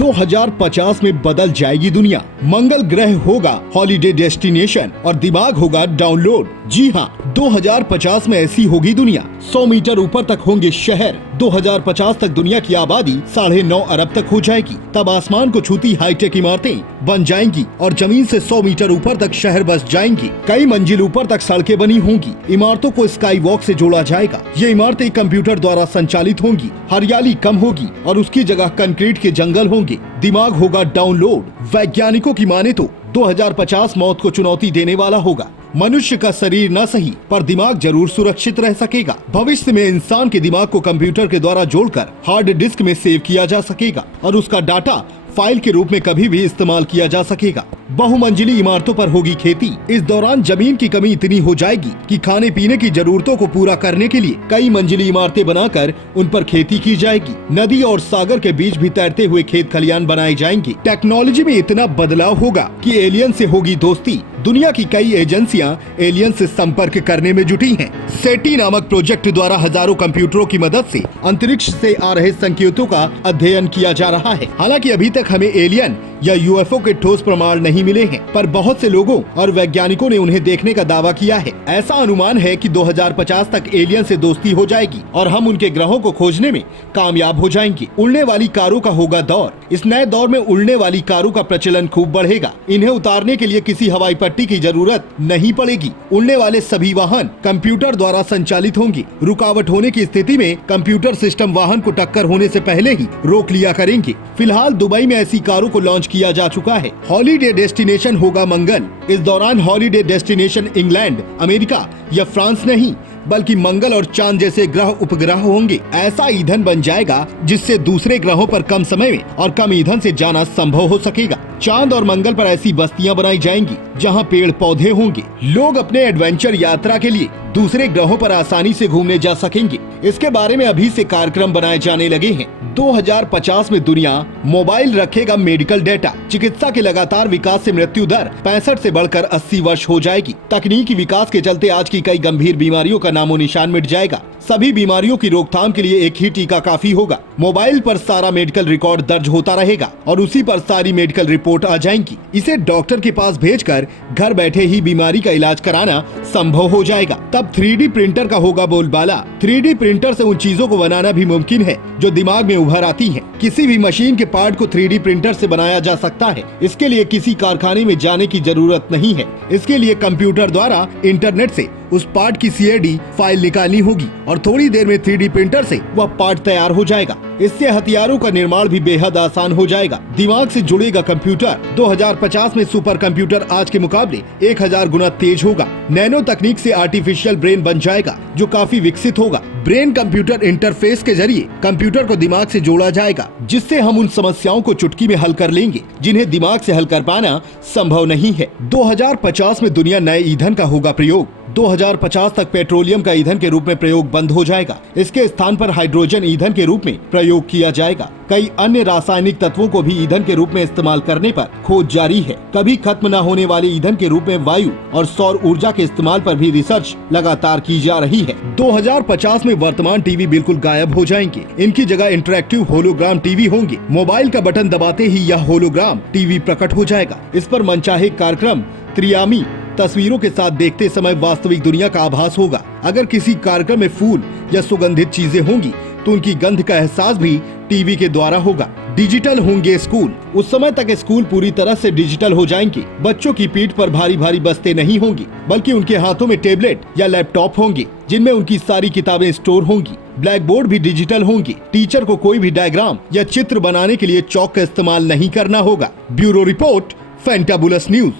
2050 में बदल जाएगी दुनिया। मंगल ग्रह होगा हॉलीडे डेस्टिनेशन और दिमाग होगा डाउनलोड। जी हाँ, 2050 में ऐसी होगी दुनिया। 100 मीटर ऊपर तक होंगे शहर। 2050 तक दुनिया की आबादी 9.5 अरब तक हो जाएगी। तब आसमान को छूती हाईटेक इमारतें बन जाएंगी और जमीन से 100 मीटर ऊपर तक शहर बस जाएंगी। कई मंजिल ऊपर तक सड़कें बनी होंगी। इमारतों को स्काई वॉक से जोड़ा जाएगा। ये इमारतें कंप्यूटर द्वारा संचालित होंगी। हरियाली कम होगी और उसकी जगह कंक्रीट के जंगल होंगे। दिमाग होगा डाउनलोड। वैज्ञानिकों की माने तो 2050 मौत को चुनौती देने वाला होगा। मनुष्य का शरीर न सही पर दिमाग जरूर सुरक्षित रह सकेगा। भविष्य में इंसान के दिमाग को कंप्यूटर के द्वारा जोड़कर हार्ड डिस्क में सेव किया जा सकेगा और उसका डाटा फाइल के रूप में कभी भी इस्तेमाल किया जा सकेगा। बहुमंजिली इमारतों पर होगी खेती। इस दौरान जमीन की कमी इतनी हो जाएगी कि खाने पीने की जरूरतों को पूरा करने के लिए कई मंजिली इमारतें बनाकर उन पर खेती की जाएगी। नदी और सागर के बीच भी तैरते हुए खेत खलियान बनाए जाएंगे। टेक्नोलॉजी में इतना बदलाव होगा कि एलियन से होगी दोस्ती। दुनिया की कई एजेंसियां एलियन से संपर्क करने में जुटी हैं। सेटी नामक प्रोजेक्ट द्वारा हजारों कंप्यूटरों की मदद से अंतरिक्ष से आ रहे संकेतों का अध्ययन किया जा रहा है। हालांकि अभी तक हमें एलियन या यूएफओ के ठोस प्रमाण नहीं मिले हैं, पर बहुत से लोगों और वैज्ञानिकों ने उन्हें देखने का दावा किया है। ऐसा अनुमान है कि 2050 तक एलियन से दोस्ती हो जाएगी और हम उनके ग्रहों को खोजने में कामयाब हो जाएंगे। उड़ने वाली कारों का होगा दौर। इस नए दौर में उड़ने वाली कारों का प्रचलन खूब बढ़ेगा। इन्हें उतारने के लिए किसी हवाई पट्टी की जरूरत नहीं पड़ेगी। उड़ने वाले सभी वाहन कंप्यूटर द्वारा संचालित होंगे। रुकावट होने की स्थिति में कंप्यूटर सिस्टम वाहन को टक्कर होने से पहले ही रोक लिया करेंगे। फिलहाल दुबई में ऐसी कारों को लॉन्च किया जा चुका है। हॉलीडे डेस्टिनेशन होगा मंगल। इस दौरान हॉलीडे डेस्टिनेशन इंग्लैंड, अमेरिका या फ्रांस नहीं बल्कि मंगल और चांद जैसे ग्रह उपग्रह होंगे। ऐसा ईंधन बन जाएगा जिससे दूसरे ग्रहों पर कम समय में और कम ईंधन से जाना संभव हो सकेगा। चांद और मंगल पर ऐसी बस्तियां बनाई जाएंगी जहां पेड़ पौधे होंगे। लोग अपने एडवेंचर यात्रा के लिए दूसरे ग्रहों पर आसानी से घूमने जा सकेंगे। इसके बारे में अभी से कार्यक्रम बनाए जाने लगे हैं। 2050 में दुनिया मोबाइल रखेगा मेडिकल डेटा। चिकित्सा के लगातार विकास से मृत्यु दर 65 से बढ़कर 80 वर्ष हो जाएगी। तकनीकी विकास के चलते आज की कई गंभीर बीमारियों का नामो निशान मिट जाएगा। सभी बीमारियों की रोकथाम के लिए एक ही टीका काफी होगा। मोबाइल पर सारा मेडिकल रिकॉर्ड दर्ज होता रहेगा और उसी पर सारी मेडिकल रिपोर्ट आ जाएंगी। इसे डॉक्टर के पास भेजकर घर बैठे ही बीमारी का इलाज कराना संभव हो जाएगा। तब 3D प्रिंटर का होगा बोलबाला। 3D प्रिंटर से उन चीजों को बनाना भी मुमकिन है जो दिमाग में उभर आती हैं। किसी भी मशीन के पार्ट को 3D प्रिंटर से बनाया जा सकता है। इसके लिए किसी कारखाने में जाने की जरूरत नहीं है। इसके लिए कंप्यूटर द्वारा इंटरनेट से उस पार्ट की CAD फाइल निकालनी होगी और थोड़ी देर में 3D प्रिंटर से वह पार्ट तैयार हो जाएगा। इससे हथियारों का निर्माण भी बेहद आसान हो जाएगा। दिमाग से जुड़ेगा कंप्यूटर। 2050 में सुपर कंप्यूटर आज के मुकाबले 1000 गुना तेज होगा। नैनो तकनीक से आर्टिफिशियल ब्रेन बन जाएगा जो काफी विकसित होगा। ब्रेन कंप्यूटर इंटरफेस के जरिए कंप्यूटर को दिमाग से जोड़ा जाएगा, जिससे हम उन समस्याओं को चुटकी में हल कर लेंगे जिन्हें दिमाग से हल कर पाना संभव नहीं है। 2050 में दुनिया नए ईंधन का होगा प्रयोग। 2050 तक पेट्रोलियम का ईंधन के रूप में प्रयोग बंद हो जाएगा। इसके स्थान पर हाइड्रोजन ईंधन के रूप में प्रयोग किया जाएगा। कई अन्य रासायनिक तत्वों को भी ईंधन के रूप में इस्तेमाल करने पर खोज जारी है। कभी खत्म न होने वाले ईंधन के रूप में वायु और सौर ऊर्जा के इस्तेमाल पर भी रिसर्च लगातार की जा रही है। 2050 में वर्तमान टीवी बिल्कुल गायब हो जाएंगे। इनकी जगह इंटरैक्टिव होलोग्राम टीवी होंगे। मोबाइल का बटन दबाते ही यह होलोग्राम टीवी प्रकट हो जाएगा। इस पर मनचाहे कार्यक्रम त्रियामी तस्वीरों के साथ देखते समय वास्तविक दुनिया का आभास होगा। अगर किसी कार्यक्रम में फूल या सुगंधित चीजें होंगी तो उनकी गंध का एहसास भी टीवी के द्वारा होगा। डिजिटल होंगे स्कूल। उस समय तक स्कूल पूरी तरह से डिजिटल हो जाएंगे। बच्चों की पीठ पर भारी भारी बस्ते नहीं होंगी बल्कि उनके हाथों में टैबलेट या लैपटॉप होंगे जिनमें उनकी सारी किताबें स्टोर होंगी। ब्लैक बोर्ड भी डिजिटल होंगे। टीचर को कोई भी डायग्राम या चित्र बनाने के लिए चौक का इस्तेमाल नहीं करना होगा। Bureau report, fantabulous news.